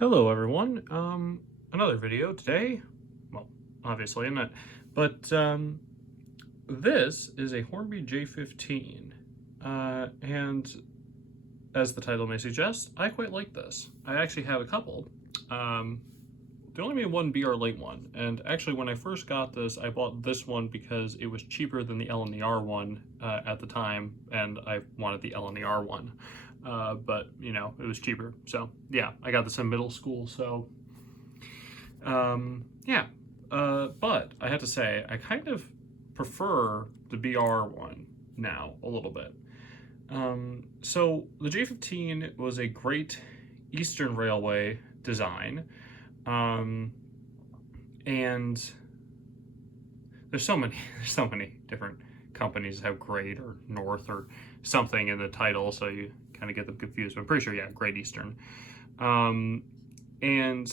Hello everyone, another video today. Well, obviously I'm not, but this is a Hornby J15, and as the title may suggest, I quite like this. I actually have a couple. They only made one BR Lite one, and actually when I first got this, I bought this one because it was cheaper than the L and the R one at the time, and I wanted the L and the R one. But you know, it was cheaper. So yeah, I got this in middle school. So yeah, but I have to say, I kind of prefer the BR one now a little bit. So the J15 was a great Eastern Railway design, um, and there's so many there's so many different companies that have Great or North or something in the title, so you kind of get them confused. But I'm pretty sure, yeah, Great Eastern. And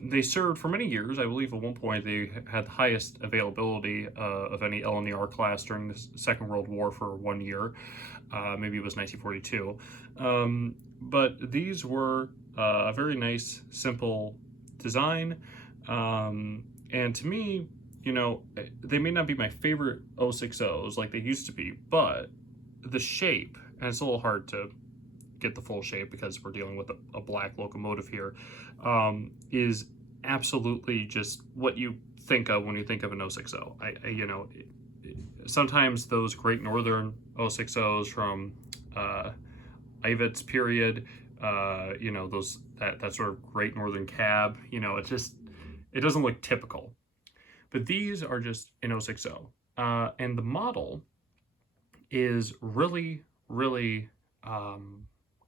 they served for many years. I believe at one point they had the highest availability of any LNER class during the Second World War for 1 year. Maybe it was 1942. But these were a very nice, simple design. And to me, you know, they may not be my favorite 060s like they used to be, but the shape, and it's a little hard to get the full shape because we're dealing with a black locomotive here, is absolutely just what you think of when you think of an 060. You know, sometimes those Great Northern 060s from Ivet's period, you know, that sort of Great Northern cab, you know, it doesn't look typical. But these are just an 060. And the model is really, really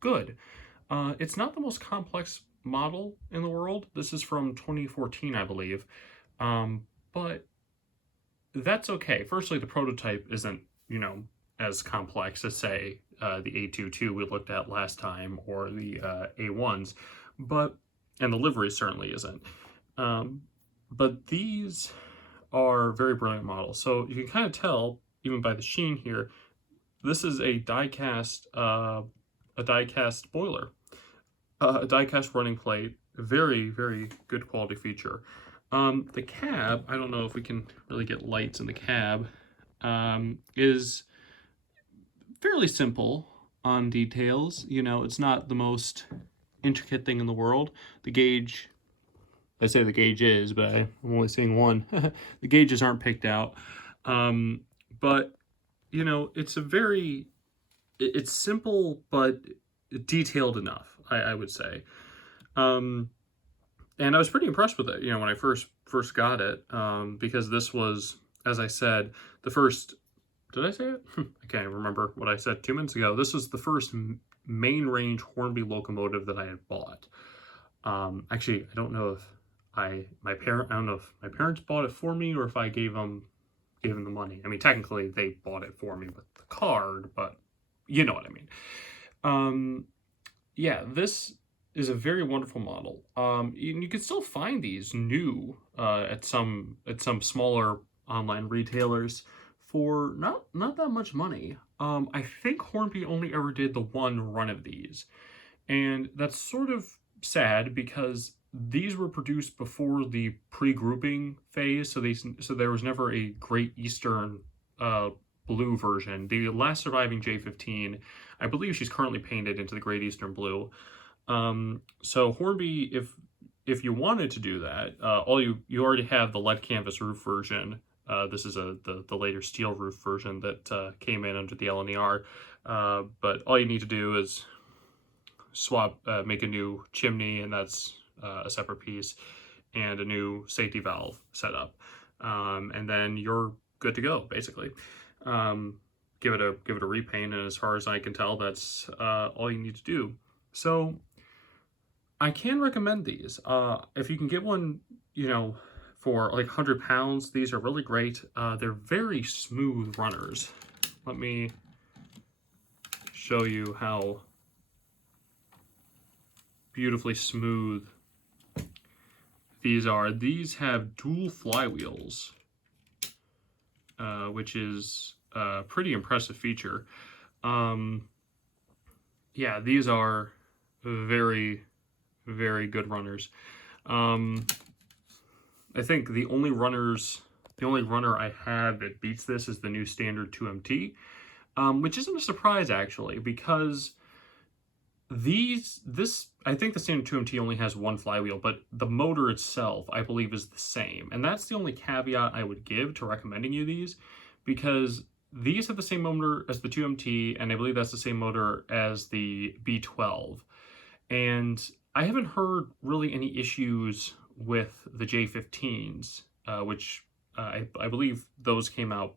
good. It's not the most complex model in the world. This is from 2014, I believe. But that's okay. Firstly, the prototype isn't, you know, as complex as, say, the A22 we looked at last time, or the A1s, and the livery certainly isn't. But these are very brilliant models. So you can kind of tell, even by the sheen here, this is a die-cast boiler, a die-cast running plate. Very, very good quality feature. The cab, I don't know if we can really get lights in the cab, is fairly simple on details. You know, it's not the most intricate thing in the world. The gauge, I say the gauge is, but I'm only seeing one. The gauges aren't picked out. But, you know, it's simple, but detailed enough, I would say. And I was pretty impressed with it, you know, when I first got it, because this was, as I said, the first, did I say it? I can't even remember what I said 2 minutes ago. This was the first main range Hornby locomotive that I had bought. Actually, I don't know if I don't know if my parents bought it for me or if I gave them the money. I mean, technically they bought it for me with the card, but you know what I mean. Yeah, this is a very wonderful model. You can still find these new at some smaller online retailers for not that much money. I think Hornby only ever did the one run of these, and that's sort of sad because these were produced before the pre-grouping phase, so there was never a Great Eastern blue version. The last surviving J15, I believe she's currently painted into the Great Eastern blue. So Hornby, if you wanted to do that, you already have the lead canvas roof version. This is the later steel roof version that came in under the LNER. But all you need to do is make a new chimney, and that's a separate piece, and a new safety valve setup, and then you're good to go, basically. Give it a repaint, and as far as I can tell, that's all you need to do. So I can recommend these. If you can get one, you know, for like 100 pounds, these are really great. They're very smooth runners. Let me show you how beautifully smooth these are. These have dual flywheels, which is a pretty impressive feature. Yeah, these are very, very good runners. I think the only runner I have that beats this is the new standard 2MT, which isn't a surprise actually, because I think the standard 2MT only has one flywheel, but the motor itself, I believe, is the same. And that's the only caveat I would give to recommending you these, because these have the same motor as the 2MT, and I believe that's the same motor as the B12. And I haven't heard really any issues with the J15s, which I believe those came out.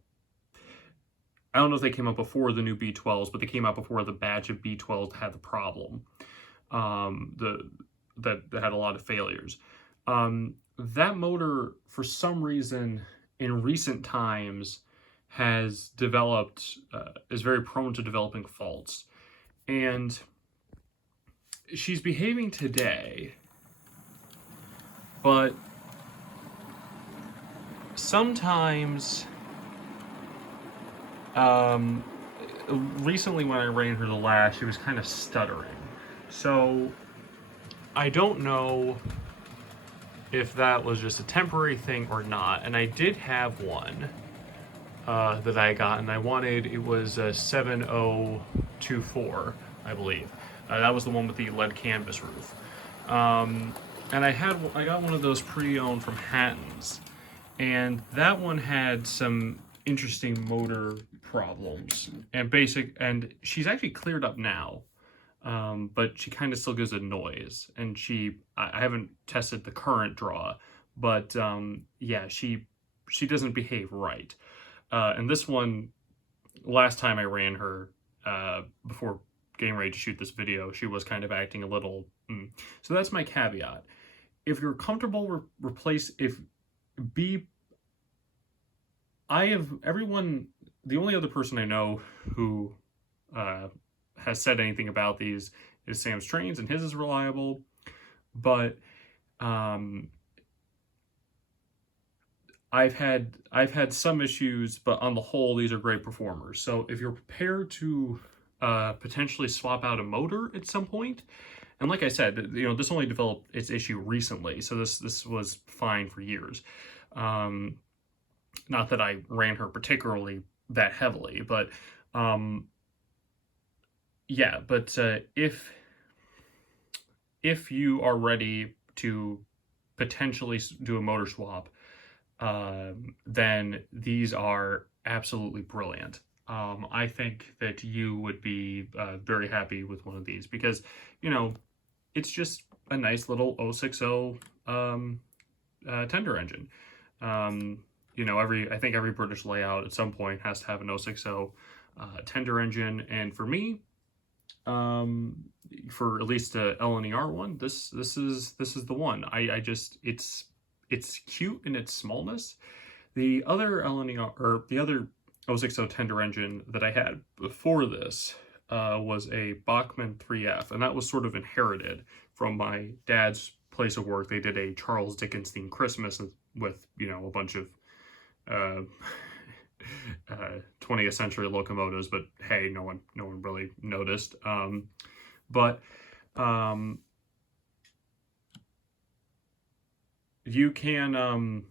I don't know if they came out before the new B12s, but they came out before the batch of B12s had the problem. That had a lot of failures. That motor, for some reason, in recent times, has developed, is very prone to developing faults. And she's behaving today, but sometimes, recently when I ran her the last, she was kind of stuttering. So I don't know if that was just a temporary thing or not. And I did have one that I got, and I wanted, it was a 7024, I believe. That was the one with the lead canvas roof. And I got one of those pre-owned from Hatton's, and that one had some interesting motor problems, and she's actually cleared up now, but she kind of still gives a noise, and I haven't tested the current draw, but yeah, she doesn't behave right. And this one, last time I ran her, before getting ready to shoot this video, she was kind of acting a little, So that's my caveat. If you're comfortable the only other person I know who has said anything about these is Sam's Trains, and his is reliable, but I've had some issues, but on the whole, these are great performers. So if you're prepared to potentially swap out a motor at some point, and like I said, this only developed its issue recently, so this was fine for years. Not that I ran her particularly that heavily, but yeah. But if you are ready to potentially do a motor swap, then these are absolutely brilliant. I think that you would be very happy with one of these, because it's just a nice little 060 tender engine. I think every British layout at some point has to have an 060 tender engine, and for me, for at least a LNER one, this is the one. It's cute in its smallness. The other LNER, or the other 060 tender engine that I had before this was a Bachmann 3F, and that was sort of inherited from my dad's place of work. They did a Charles Dickens themed Christmas with a bunch of 20th century locomotives, but hey, no one really noticed. You can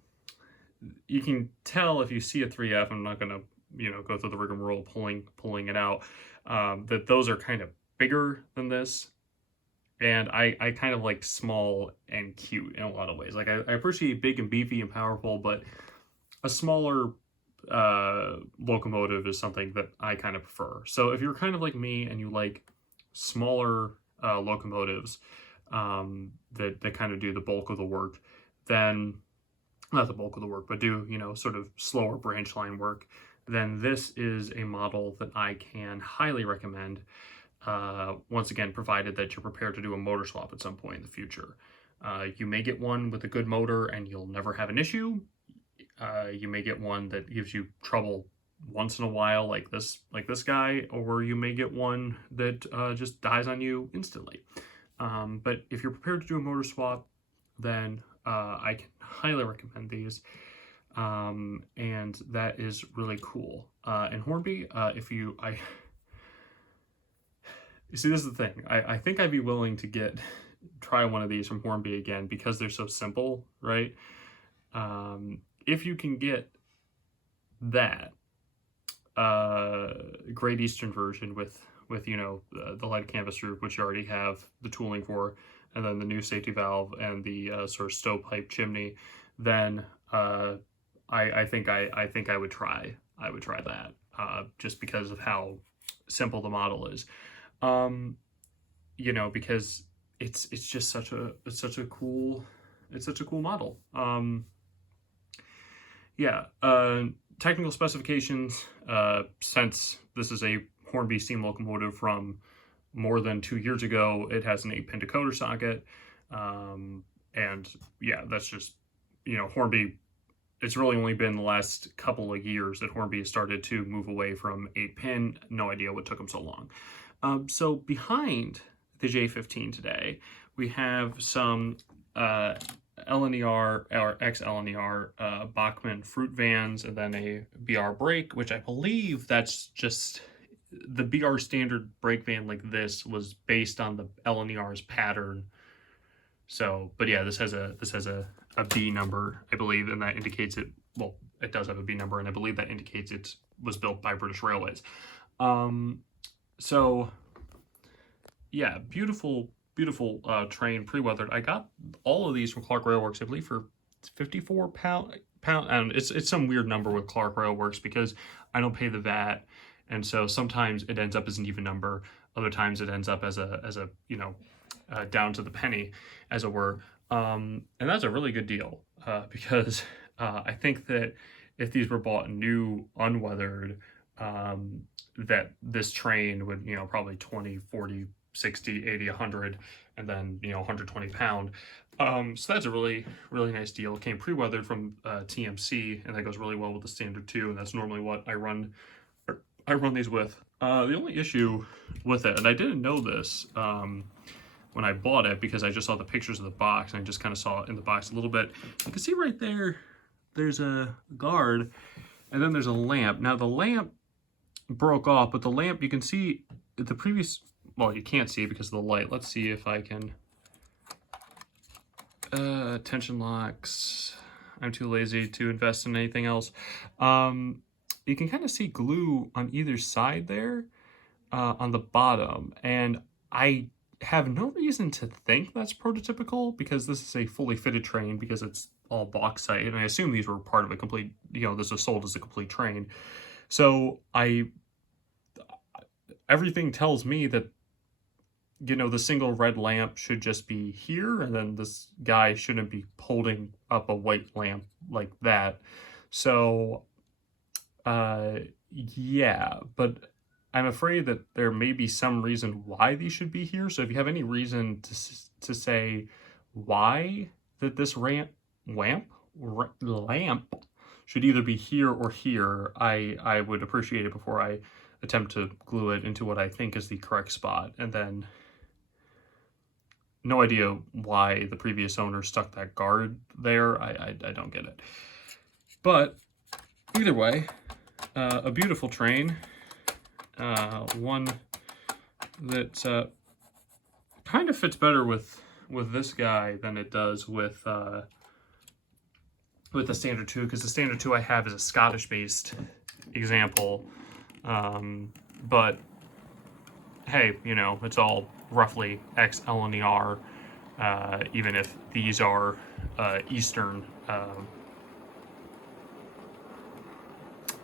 tell if you see a 3F. I'm not gonna go through the rigmarole pulling it out, that those are kind of bigger than this, and I kind of like small and cute in a lot of ways. Like I appreciate big and beefy and powerful, but a smaller locomotive is something that I kind of prefer. So if you're kind of like me and you like smaller locomotives that kind of do the bulk of the work, then not the bulk of the work, but do sort of slower branch line work, then this is a model that I can highly recommend. Once again, provided that you're prepared to do a motor swap at some point in the future. You may get one with a good motor and you'll never have an issue. You may get one that gives you trouble once in a while, like this guy, or you may get one that just dies on you instantly. But if you're prepared to do a motor swap, then I can highly recommend these, and that is really cool. And Hornby, you see, this is the thing. I think I'd be willing to get try one of these from Hornby again because they're so simple, right? If you can get that Great Eastern version with you know, the lead canvas roof, which you already have the tooling for, and then the new safety valve and the sort of stovepipe chimney, then I think I would try that, just because of how simple the model is. You know, because it's just such a cool model. Yeah. Technical specifications, since this is a Hornby steam locomotive from more than 2 years ago, it has an 8-pin decoder socket. And yeah, that's just, you know, Hornby, it's really only been the last couple of years that Hornby has started to move away from 8-pin. No idea what took them so long. So behind the J15 today, we have some LNER or ex-LNER Bachmann fruit vans, and then a BR brake, which I believe that's just the BR standard brake van like this was based on the LNER's pattern. So, but yeah, this has a B number, I believe, and that indicates it. Well, it does have a B number, and I believe that indicates it was built by British Railways. So yeah, beautiful train, pre-weathered. I got all of these from Clark Railworks, I believe, for 54 pound. And it's some weird number with Clark Railworks because I don't pay the VAT, and so sometimes it ends up as an even number. Other times it ends up as a you know, down to the penny, as it were. And that's a really good deal, because I think that if these were bought new, unweathered, that this train would, you know, probably 20, 40, 60, 80, 100, and then, you know, 120 pound. So that's a really nice deal. It came pre-weathered from TMC, and that goes really well with the standard 2, and that's normally what I run these with. The only issue with it, and I didn't know this when I bought it because I just saw the pictures of the box, and I just kind of saw it in the box a little bit. You can see right there, there's a guard, and then there's a lamp. Now the lamp broke off, but the lamp, you can see the previous, well, you can't see because of the light. Let's see if I can, tension locks. I'm too lazy to invest in anything else. You can kind of see glue on either side there, on the bottom, and I have no reason to think that's prototypical because this is a fully fitted train because it's all bauxite, and I assume these were part of a complete, you know, this was sold as a complete train. So everything tells me that, you know, the single red lamp should just be here, and then this guy shouldn't be holding up a white lamp like that. So yeah, but I'm afraid that there may be some reason why these should be here. So if you have any reason to say why that this lamp should either be here or here, I would appreciate it before I attempt to glue it into what I think is the correct spot. And then no idea why the previous owner stuck that guard there. I don't get it. But either way, a beautiful train. One that kind of fits better with this guy than it does with the standard 2, because the standard 2 I have is a Scottish-based example. But hey, you know, it's all roughly ex-LNER, even if these are Eastern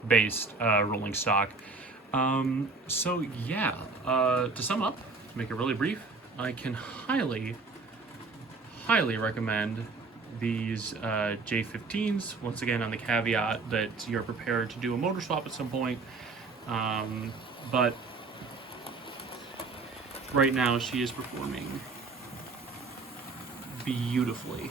based rolling stock. So yeah, to sum up, to make it really brief, I can highly recommend these J15s, once again on the caveat that you're prepared to do a motor swap at some point. But right now she is performing beautifully.